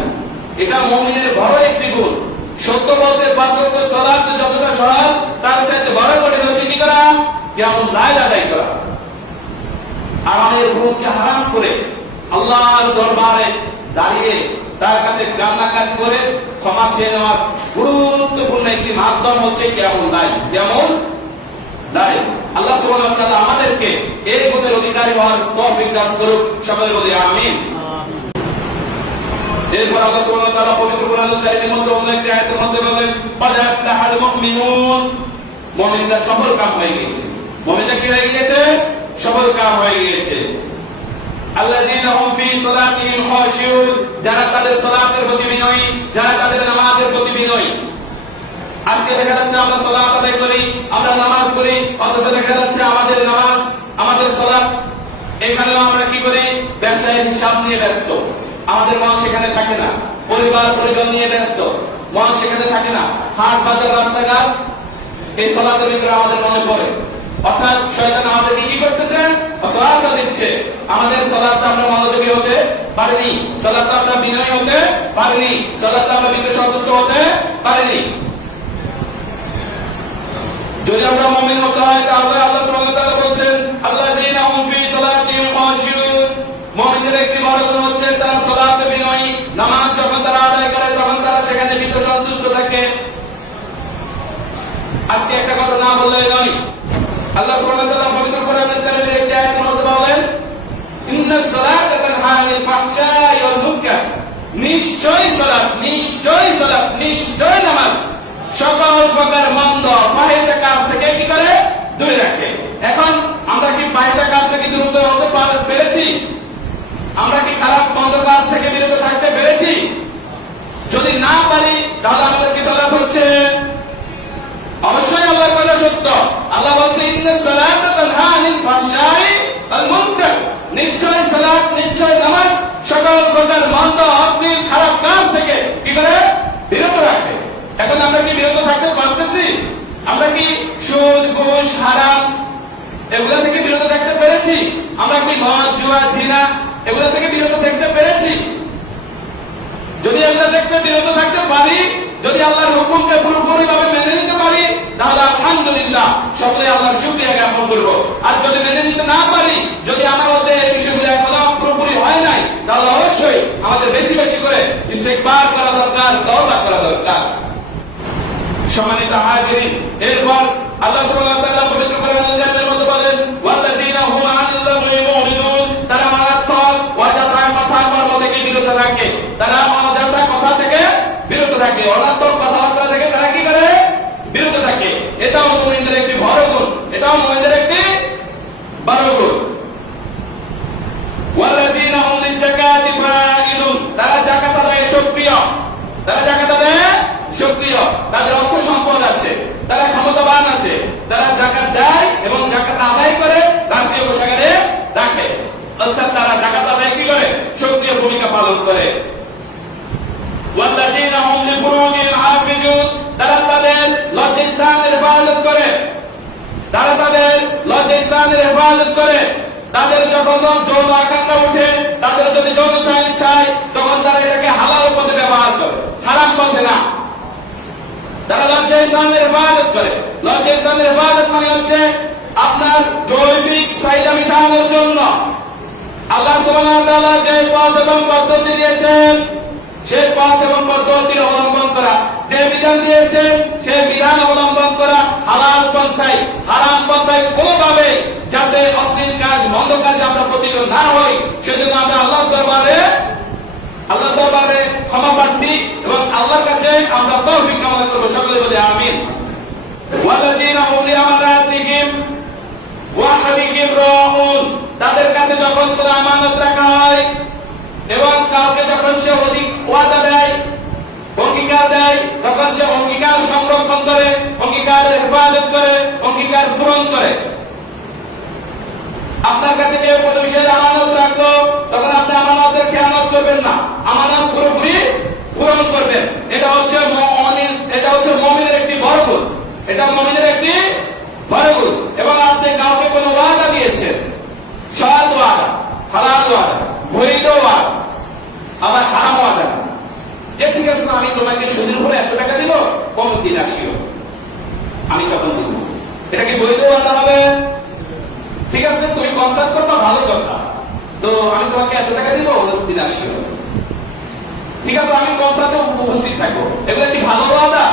এটা মুমিনের বড় একটি গুণ। সত্য বলতে পাঁচ ওয়াক্ত সালাত যতটা সহজ, তার চাইতে বড় কঠিন হচ্ছে কি করা? কিয়ামুল লাইল আদায় করা। আমাদের রূহকে হারাম করে আল্লাহর দরবারে দাঁড়িয়ে তার কাছে কান্নাকাটি করে ক্ষমা চেয়ে নেওয়ার গুরুত্বপূর্ণ একটি মাধ্যম হচ্ছে কিয়ামুল লাইল। কিয়ামুল লাইল। আল্লাহ সুবহানাহু ওয়া তাআলা আমাদেরকে এই গুণের অধিকারী হওয়ার তৌফিক দান করুক, সবাই বলি আমিন। এরপর আল্লাহ সুবহানাহু ওয়া তাআলা পবিত্র কোরআনুল কারীমের মধ্যে অন্য একটি আয়াতের মধ্যে বলেন, ক্বাদ আফলাহাল মুমিনুন, মুমিনরা সফল কাম হয়ে গেছে। মুমিনরা কি হয়ে গিয়েছে? সফলকাম হয়ে গিয়েছে। আল্লাযীনা হুম ফী সালাতিহিম খাশিউন, যারা তাদের সালাতের প্রতি বিনয়ী, যারা তাদের নামাজের প্রতি বিনয়ী। আজকে দেখা যাচ্ছে আমরা সালাত আদায় করি, আমরা নামাজ পড়ি, অথচ দেখা যাচ্ছে আমাদের নামাজ, আমাদের সালাত এখানেও আমরা কি করি? ব্যবসায়ের হিসাব নিয়ে ব্যস্ত। আমাদের মন সেখানে থাকে না। পরিবার পরিজন নিয়ে ব্যস্ত, মন সেখানে থাকে না। হাট বাজার রাস্তাঘাট এই সালাতের ভিতরে আমাদের মনে পড়ে। অর্থাৎ শয়তান আমাদেরকে কি করতেছে? ওয়াসওয়াসা দিচ্ছে। আমাদের সালাতে আমরা মনোযোগী হতে পারিনি, সালাতে আমরা বিনয়ী হতে পারিনি, সালাতে আমরা বিনয় সন্তুষ্ট হতে পারিনি। যদি আমরা মুমিন হতে হয় তাহলে আল্লাহ সুবহানাহু ওয়া তাআলা বলেন আল্লাযীনা হুম ফী সালাতিহিম খাশিউন, মুমিনদের একটি বড় গুণ হচ্ছে তারা সালাতে বিনয়ী। নামাজ যখন তারা আদায় করে তখন তারা সেখানে বিনয় সন্তুষ্ট থাকে। আজকে একটা কথা না বললে নয়, আল্লাহ সুবহানাহু ওয়া তাআলা পবিত্র কোরআনের কারিমের একটি আয়াতের মধ্যে বলেন ইন্নাস সালাতা তানহা আনিল ফাহশাই ওয়াল মুনকার, নিশ্চয়ই সালাত, নিশ্চয়ই সালাত, নিশ্চয়ই নামাজ সকল প্রকার মন্দ ফাহিশা কাজ থেকে কি করে? দূরে রাখে। এখন আমরা কি ফাহিশা কাজ থেকে দূরে হতে পেরেছি? আমরা কি খারাপ মন্দ কাজ থেকে বিরত থাকতে পেরেছি? যদি না পারি তাহলে আমাদের কি সালাত হচ্ছে? অবশ্যই আল্লাহর কথা সত্য। আল্লাহ বলছে ইন্নাস সালাতা তানহা আনিল ফাহশাই ওয়াল মুনকার, নিশ্চয় সালাত, নিশ্চয় নামাজ সকল প্রকার মন্দ অশ্লীল খারাপ কাজ থেকে কি করে? বিরত রাখে। এখন আমরা কি বিরত থাকতে পারতেছি? আমরা কি সুদ ঘুষ হারাম এগুলা থেকে বিরত থাকতে পেরেছি? আমরা কি মদ জুয়া জিনা এগুলা থেকে বিরত থাকতে পেরেছি? যদি এগুলা থেকে বিরত থাকতে পারি, যদি আল্লাহর হুকুমকে পুরোপুরি ভাবে মেনে নিতে পারি, তাহলে আলহামদুলিল্লাহ সকলে আল্লাহর শুকরিয়া জ্ঞাপন করব। আর যদি মেনে নিতে না পারি, যদি আমার মধ্যে এই বিষয়গুলো এখনো পুরোপুরি হয় নাই, তাহলে অবশ্যই আমাদের বেশি বেশি করে ইস্তেগফার করা দরকার, তওবা করা দরকার। সম্মানিত হাজিরিন, এরপর আল্লাহ সুবহানাহু ওয়া তাআলা পবিত্র কোরআনের মধ্যে বলেন ওয়াল্লাযীনা হুম আনিল লাগwi মুরিদুন, তারা মারাত্মক অযথা কথা কর্ম থেকে বিরত থাকে, তারা অযথা কথা থেকে বিরত থাকে, অনর্থক কথাবার্তা থেকে তারা কি করে? বিরত থাকে। এটাও মুমিনদের একটি বড় গুণ, এটাও মুমিনদের একটি বড় গুণ। ওয়াল্লাযীনা হুম লিযাকাতি ফাঈলুন, তারা যাকাত আদায়ে সক্রিয়, তারা যাকাত আদায়ে সক্রিয়, তাদের অর্থ সম্পদ আছে, তারা ক্ষমতাবান আছে, তারা যাকাত দেয় এবং যাকাত আদায় করে রাষ্ট্রীয় কোষাগারে রাখে। অর্থাৎ তারা যাকাত আদায় কি করে? সক্রিয় ভূমিকা পালন করে। ওয়াল্লাযীনা হুম লিফুরুজিহিম হাফিজুন, তারা তাদের লজ্জাস্থানের হেফাজত করে, তারা তাদের লজ্জাস্থানের হেফাজত করে। তাদের যখন যৌন আকাঙ্ক্ষা উঠে, তাদের যদি যৌন চায় তখন তারা এটাকে হালাল পথে ব্যবহার করে, হারাম পথে না। তারা লজ্জাস্থানের হেফাজত করে। লজ্জাস্থানের হেফাজত মানে হচ্ছে আপনার জৈবিক চাহিদা মেটানোর জন্য আল্লাহ সুবহানাহু ওয়া তাআলা যে পথ এবং পদ্ধতি দিয়েছেন, সেই পথ এবং পদ্ধতি অবলম্বন করা, যে বিধান দিয়েছেন সেই বিধান অবলম্বন করা, হালাল পন্থায়, হারাম পন্থায় কোনোভাবে যাতে অশ্লীল কাজ মন্দ কাজে আমরা প্রতিরোধ না হই, সেজন্য আমরা আল্লাহর দরবারে ক্ষমা প্রার্থী এবং আল্লাহর কাছে আমরা তৌফিক কামনা করব। সকলে বলি আমিন। ওয়াল্লাযীনা হুম লিআমানাতিহিম ওয়া আহদিহিম রাউন, তাদের কাছে যখন কোনো আমানত রাখা হয় এবং কাউকে যখন সে ওয়াদা দেয়, অঙ্গীকার দেয়, তখন সে অঙ্গীকার সংরক্ষণ করে, অঙ্গীকারের হেফাজত করে, অঙ্গীকার পূরণ করে। আপনার কাছে কেউ কোনো বিষয়ের আমানত রাখলো, তখন আপনি আমানতের খেয়ানত করবেন না, আমানত পুরোপুরি পূরণ করবেন। এটা হচ্ছে মুমিনের একটি বড় গুণ, এটা মুমিনের একটি বড় গুণ। এবং আপনি কাউকে কোনো ওয়াদা দিয়েছেন, সৎ ওয়াদা, হালাল ওয়াদা, বৈধ ওয়াদা, আবার হারাম ওয়াদা, যে ঠিক আছে আমি তোমাকে সুদের উপরে এত টাকা দিব, কম দিন আসিও, আমি তখন দিব। এটা কি বৈধ ওয়াদা হবে? ঠিক আছে তুমি কনসাল্ট করবা, ভালো কথা, তো আমি তোমাকে এত টাকা দিব, দিন আসিও, ঠিক আছে আমি কনসার্টে উপস্থিত থাকবো। এগুলা কি ভালো ওয়াদা?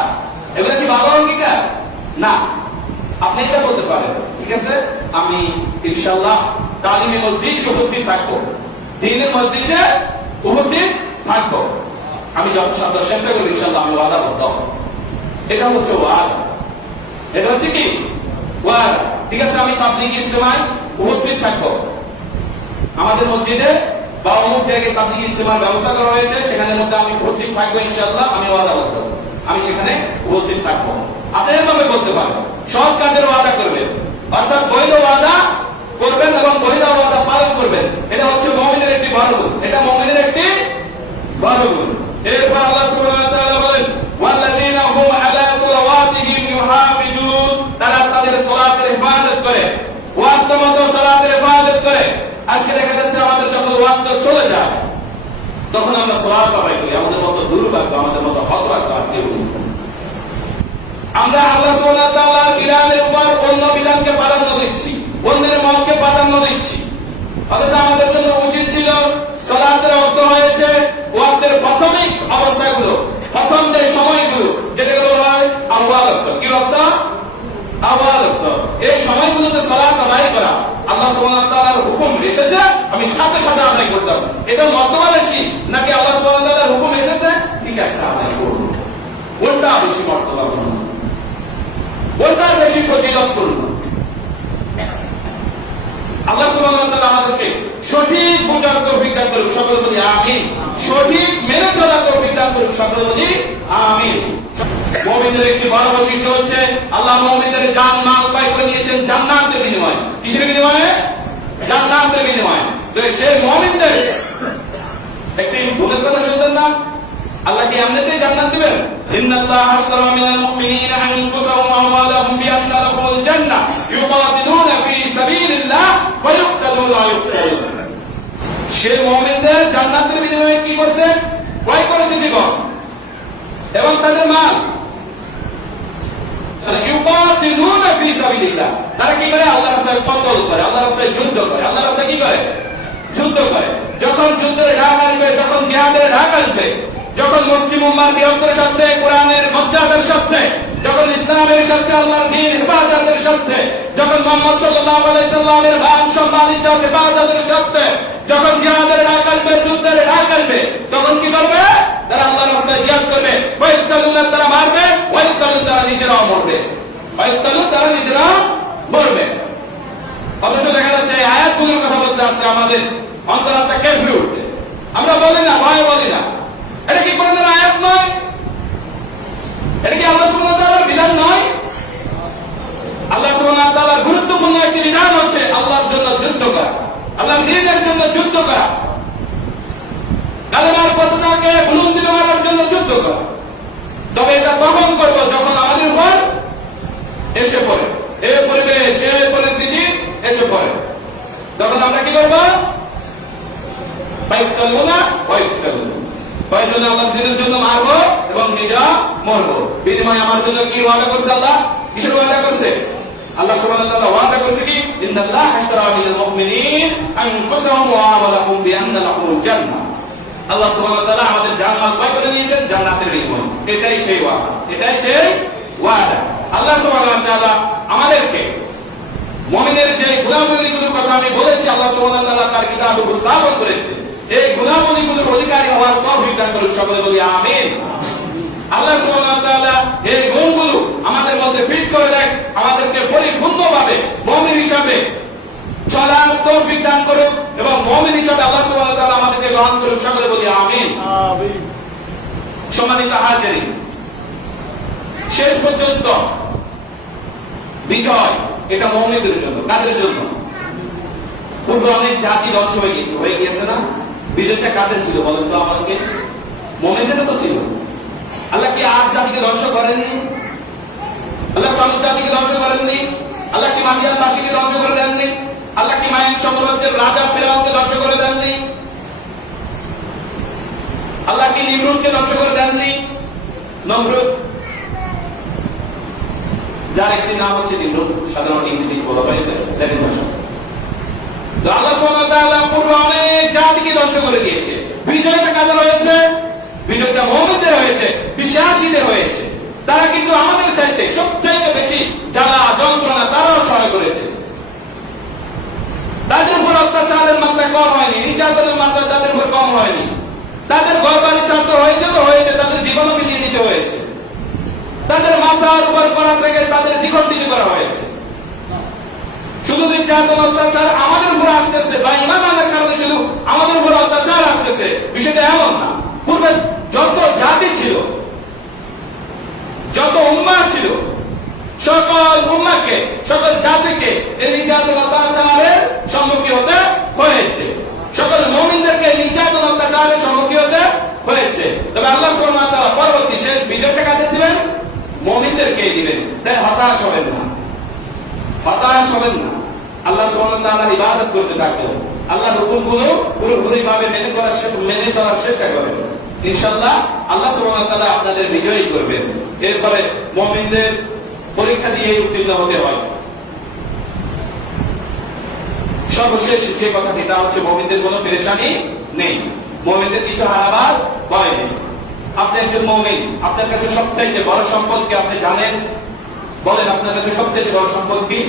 এগুলা কি ভালো অঙ্গীকার? না। আপনি এটা বলতে পারেন, ঠিক আছে আমি ইনশাআল্লাহ তালিমে মজলিসে উপস্থিত থাকবো, দ্বীনের মজলিসে উপস্থিত থাকবো, আমি যথাসাধ্য চেষ্টা করব ইনশাআল্লাহ আমি ওয়াদা করব। এটা হচ্ছে ওয়াদা, এটা হচ্ছে কি ওয়াদা। ঠিক আছে, আমি তাবলীগ ইজতেমায় উপস্থিত থাকবো, আমাদের মসজিদে বা অমুক জায়গায় তাবলীগ ইজতেমার ব্যবস্থা করা হয়েছে, সেখানে মধ্যে আমি উপস্থিত থাকবো ইনশাআল্লাহ, আমি ওয়াদা করব আমি সেখানে উপস্থিত থাকবো। আপনি এভাবে বলতে পারেন, সৎ কাজের ওয়াদা করবেন, অর্থাৎ বৈধ ওয়াদা করবেন এবং বৈধ ওয়াদা পালন করবেন। এটা হচ্ছে মুমিনের একটি বড় গুণ, এটা মুমিনের একটি বড় গুণ। এরপর আল্লাহ সুবহানাহু ওয়া তাআলা বলেন, ওয়াল্লাযীনা হুম আলা সালাওয়াতিহিম ইউহাফিজুন, তারা তাদের সালাতের হিফাজত করে, ওয়াক্ত মতো সালাতের হিফাজত করে। আজকে দেখা যাচ্ছে আমাদের যখন ওয়াক্ত চলে যায় তখন আমরা সালাত আদায় করি, আমাদের মতো দুর্ভাগ্য, আমাদের মতো হতভাগ্য আর কেউ নেই। আমরা আল্লাহ সুবহানাহু ওয়া তাআলার বিধানের উপর অন্য বিধানকে প্রাধান্য দিচ্ছি, অন্যের মতকে প্রাধান্য দিচ্ছি। অথচ আমাদের জন্য উচিত ছিল সালাতের অর্থ হয়েছে ওয়াক্তের প্রাথমিক অবস্থাগুলো, প্রথম যে সময়গুলো যেগুলো হয় আউয়াল ওয়াক্ত, কি ওয়াক্ত? আউয়াল ওয়াক্ত। এই সময়গুলোতে সালাত আদায় করা, আল্লাহ সুবহানাহু ওয়া তাআলার হুকুম এসেছে আমি সাথে সাথে আদায় করতাম, এটা মর্তবা বেশি নাকি আল্লাহ সুবহানাহু ওয়া তাআলার হুকুম এসেছে ঠিক আছে আদায় করব, কোনটা বেশি মর্তবা? কোনটা বেশি ফজিলত করব? আল্লাহ সুবহানাহু ওয়া তাআলা আমাদেরকে সঠিক বোঝার তৌফিক দান করুন, সকলে বলি আমিন। সঠিক মেনে চলার তৌফিক দান করুন, সকলে বলি আমিন। মুমিনদের একটি বড় বৈশিষ্ট্য হচ্ছে আল্লাহ মুমিনদের জান মাল পাই করে নিয়েছেন জান্নাতের বিনিময়ে। কিসের বিনিময়ে? জান্নাতের বিনিময়ে। তো সেই মুমিনদের একটি গুণের কথা শুনতেন না, আল্লাহ কি এমনিতেই জান্নাত দিবেন? ইন্নাল্লাহা আশতারা মিনাল মুমিনিনা আনফুসাহুম ওয়া আমওয়ালাহুম বিআন্না লাহুমুল জান্নাহ ইউকাতিলুনা ফী সাবিলিল্লাহ ওয়া ইউকতালুনা ওয়া ইউকতালুন। সেই মুমিনদের জান্নাতের বিনিময়ে কি করছে? ক্রয় করেছে জীবন এবং তাদের মাল। ইউকাতিলুনা ফী সাবিলিল্লাহ, তারা কি করে? আল্লাহর রাস্তায় কতল করে, আল্লাহর রাস্তায় যুদ্ধ করে, আল্লাহর রাস্তায় কি করে? যুদ্ধ করে। যখন যুদ্ধের ডাক আসবে, যখন জিহাদের ডাক আসবে, যখন মুসলিম উম্মার বৃহত্তর স্বার্থে, কোরআনের মর্যাদার স্বার্থে, যখন ইসলামের স্বার্থে, আল্লাহর দ্বীন হেফাজতের স্বার্থে, যখন মুহাম্মদ সাল্লাল্লাহু আলাইহি সাল্লামের মান সম্মান ইজ্জত হেফাজতের স্বার্থে যখন জিহাদের ডাক আসবে, যুদ্ধের ডাক আসবে, তখন কি করবে? তারা আল্লাহর রাস্তায় জিহাদ করবে। ওয়াইতালুন, তারা মারবে, ওয়াইতালুন, তারা নিজেরাও মরবে, ওয়াইতালুন, তারা নিজেরাও মরবে। অথচ দেখা যাচ্ছে এই আয়াতগুলোর কথা বলতে আজকে আমাদের অন্তরাত্মা কেঁপে উঠবে। আমরা বলি না, ভয় বলি না। এটা কি কোরআনের আয়াত নয়? এটা কি আল্লাহ সুবহানাহু ওয়া তাআলার বিধান নয়? আল্লাহ সুবহানাহু ওয়া তাআলার গুরুত্বপূর্ণ একটি বিধান হচ্ছে আল্লাহর জন্য যুদ্ধ করা, আল্লাহর দ্বীনের জন্য যুদ্ধ করা, কালেমার পতাকাকে বুলন্দিত করার জন্য যুদ্ধ করা। তবে এটা তখন করব যখন আমাদের উপর এসে পড়ে এই পরিবেশ, এই পরিস্থিতি এসে পড়ে, তখন আমরা কি করব? ফাইতালুনা ওয়াইতালুনা, কয়জন আল্লাহ দ্বীনের জন্য মারবো এবং নিজে মরবো। বিনিময়ে আমার জন্য কি ওয়াদা করছে আল্লাহ? কিসের ওয়াদা করছে? আল্লাহ সুবহানাহু ওয়া তাআলা ওয়াদা করছে কি? ইন্নাল্লাহা আশতারা মিনাল মুমিনিন আনফুসাহুম ওয়া আমওয়ালাহুম বিআন্না লাহুমুল জান্নাহ। আল্লাহ সুবহানাহু ওয়া তাআলা আমাদের জান মাল ক্রয় করে নিয়েছেন জান্নাতের বিনিময়ে। এটাই সেই ওয়াদা, এটাই সেই ওয়াদা। আল্লাহ সুবহানাহু ওয়া তাআলা আমাদেরকে মুমিনের যে গুণাবলীগুলোর কথা আমি বলেছি, আল্লাহ সুবহানাহু ওয়া তাআলা তার কিতাবে উপস্থাপন করেছে, এই গুণাবলীগুলোর অধিকারী হওয়ার তৌফিক দান করুন, সকলে বলি আমিন। আল্লাহ সুবহানাহু ওয়া তাআলা এই গুণগুলো আমাদের মধ্যে ফিট করে দেয়, আমাদেরকে পরিপূর্ণভাবে মুমিন হিসাবে চলার তৌফিক দান করুন এবং মুমিন হিসাবে আল্লাহ সুবহানাহু ওয়া তাআলা আমাদেরকে গ্রহণ করুন, সকলে বলি আমিন। সম্মানিত হাজিরিন, শেষ পর্যন্ত বিজয় এটা মুমিনদের জন্য। কাদের জন্য? পূর্বে অনেক জাতি ধ্বংস হয়ে গিয়েছে না? বিজয়টা কাদের ছিল বলেন তো আমাকে? মুমিনদের তো ছিল। আল্লাহ কি আজ জাতিকে ধ্বংস করেননি? আল্লাহ সামুদ জাতিকে ধ্বংস করেননি? আল্লাহ কি মাদিয়ানবাসীকে ধ্বংস করে দেননি? আল্লাহ কি মায়ের সাম্রাজ্যের রাজা ফেরাউনকে ধ্বংস করে দেননি? আল্লাহ কি নিমরুদকে ধ্বংস করে দেননি? নমরুদ, যার একটি নাম হচ্ছে নিমরুদ, সাধারণত ইংরেজি বলা হয় ল্যাটিন ভাষা। আল্লাহ সুবহানাহু ওয়া তাআলা পূর্বে অনেক জাতিকে ধ্বংস করে দিয়েছে। বিজয়টা কাদের হয়েছে? বিজয়টা মুমিনদের হয়েছে, বিশ্বাসীদের হয়েছে। তারা কিন্তু আমাদের চাইতে সবচাইতে বেশি জ্বালা যন্ত্রণা তারাও সহ্য করেছে। তাদের উপর অত্যাচারের মাত্রা কম হয়নি, নির্যাতনের মাত্রা তাদের উপর কম হয়নি। তাদের ঘর বাড়ি ছাড়তে হয়েছে তো হয়েছে, তাদের জীবনও বিলিয়ে দিতে হয়েছে। তাদের মাথার উপর করা থেকে তাদের দ্বিখণ্ডিত করা হয়েছে। নির্যাতন অত্যাচার আমাদের উপর আসতেছে বা ইমান আনার কারণে শুধু আমাদের উপর অত্যাচার আসতেছে, বিষয়টা এমন না। পূর্বে যত জাতি ছিল, যত উম্মাহ ছিল, সকল উম্মাহকে, সকল জাতিকে এই নির্যাতন অত্যাচারের সম্মুখীন হতে হয়েছে, সকল মুমিনদেরকে এই নির্যাতন অত্যাচারের সম্মুখীন হতে হয়েছে। তবে আল্লাহ সুবহানাহু ওয়া তাআলা পরবর্তী শেষ বিজয়টা কাদের দিবেন? মুমিনদেরকেই দিবেন। তাই হতাশ হবেন না, হতাশ হবেন না। আল্লাহ সুবহানাহু ওয়া তাআলার ইবাদত করতে থাকবেন, আল্লাহর হুকুমগুলো পুরোপুরিভাবে মেনে চলার চেষ্টা করবেন। ইনশাআল্লাহ আল্লাহ সুবহানাহু ওয়া তাআলা আপনাদের বিজয়ী করবেন। এরপরে মুমিনদের পরীক্ষা দিয়ে উত্তীর্ণ হতে হয়। সর্বশেষ যে কথাটি তা হচ্ছে মুমিনদের কোনো পেরেশানি নেই, মুমিনদের কিছু হারাবার ভয় নেই। আপনি একজন মুমিন, আপনার কাছে সবচেয়ে বড় সম্পদ কি আপনি জানেন? বলেন, আপনার কাছে সবচেয়ে বড় সম্পদ কি?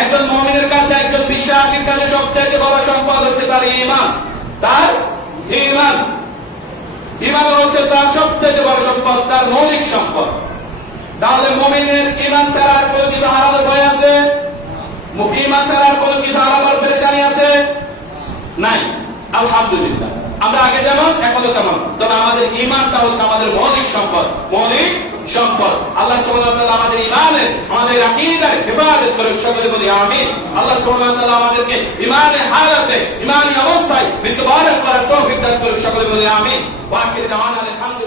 একজন মুমিনের কাছে, একজন বিশ্বাসীর কাছে সবচেয়ে বড় সম্পদ হচ্ছে তার ঈমান। তার ঈমান, ঈমান হচ্ছে তার সবচেয়ে বড় সম্পদ, তার মৌলিক সম্পদ। তাহলে মুমিনের ঈমান ছাড়া আর কোনো কিছু হারানোর ভয় আছে? ঈমান ছাড়া আর কোনো কিছু হারাবার পেরেশানি আছে? নাই। আলহামদুলিল্লাহ, আমরা আগে যেমন এখনো তেমন। তবে আমাদের ঈমানটা হচ্ছে আমাদের মৌলিক সম্পদ, মৌলিক সম্পদ। আল্লাহ সুবহানাহু ওয়া তাআলা আমাদের ঈমানের, আমাদের আকীদার হেফাজত করুন, সকলে বলি আমিন। আল্লাহ সুবহানাহু ওয়া তাআলা আমাদেরকে ঈমানের হালাতে, ঈমানি অবস্থায় মৃত্যুবরণ করার তৌফিক দান করুন, সকলে বলি আমিন। ওয়া আখির দাওয়ানা আলহামদুলিল্লাহ।